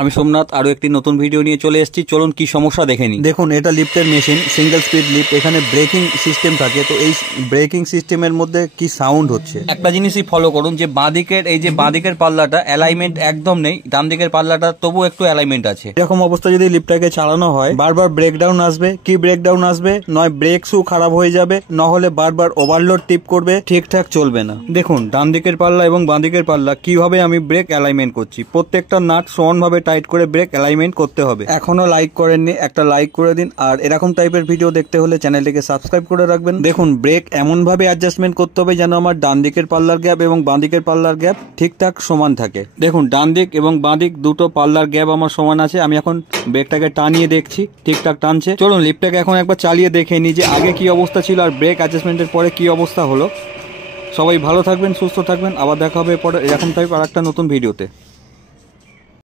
আমি সোমনাথ আরো একটি নতুন ভিডিও নিয়ে চলে এসেছি। চলুন কি সমস্যা দেখে নিই। দেখুন, এটা লিফটের মেশিন, সিঙ্গেল স্পিড লিফট। এখানে ব্রেকিং সিস্টেম থাকে, তো এই ব্রেকিং সিস্টেমের মধ্যে কি সাউন্ড হচ্ছে। একটা জিনিসই ফলো করুন, যে বাঁদিকের এই যে বাঁদিকের পাল্লাটা অ্যালাইনমেন্ট একদম নেই, ডান দিকের পাল্লাটা তবু একটু অ্যালাইনমেন্ট আছে। এরকম অবস্থা যদি লিফটটাকে চালানো হয়, বারবার ব্রেকডাউন আসবে। কি ব্রেকডাউন আসবে? নয় ব্রেক শু খারাপ হয়ে যাবে, নহলে বারবার ওভারলোড টিপ করবে, ঠিকঠাক চলবে না। দেখুন, ডান দিকের পাল্লা এবং বাঁ দিকের পাল্লা কিভাবে আমি ব্রেক অ্যালাইনমেন্ট করছি। প্রত্যেকটা নাট সমানভাবে টাইট করে ব্রেক অ্যালাইনমেন্ট করতে হবে। এখনো লাইক করেননি, একটা লাইক করে দিন। আর এরকম টাইপের ভিডিও দেখতে হলে চ্যানেলটিকে সাবস্ক্রাইব করে রাখবেন। দেখুন, ব্রেক এমন ভাবে অ্যাডজাস্টমেন্ট করতে হবে যেন আমার ডান দিকের পাল্লার গ্যাপ এবং বাঁ দিকের পাল্লার গ্যাপ ঠিকঠাক সমান থাকে। দেখুন, ডান দিক এবং বাঁ দিক দুটো পাল্লার গ্যাপ আমার সমান আছে। আমি এখন ব্রেকটাকে টানিয়ে দেখছি ঠিকঠাক টানছে। চলুন লিফটটাকে এখন একবার চালিয়ে দেখে নিই যে আগে কি অবস্থা ছিল আর ব্রেক অ্যাডজাস্টমেন্টের পরে কি অবস্থা হলো। সবাই ভালো থাকবেন, সুস্থ থাকবেন। আবার দেখা হবে পরে এরকম টাইপ আর একটা নতুন ভিডিওতে।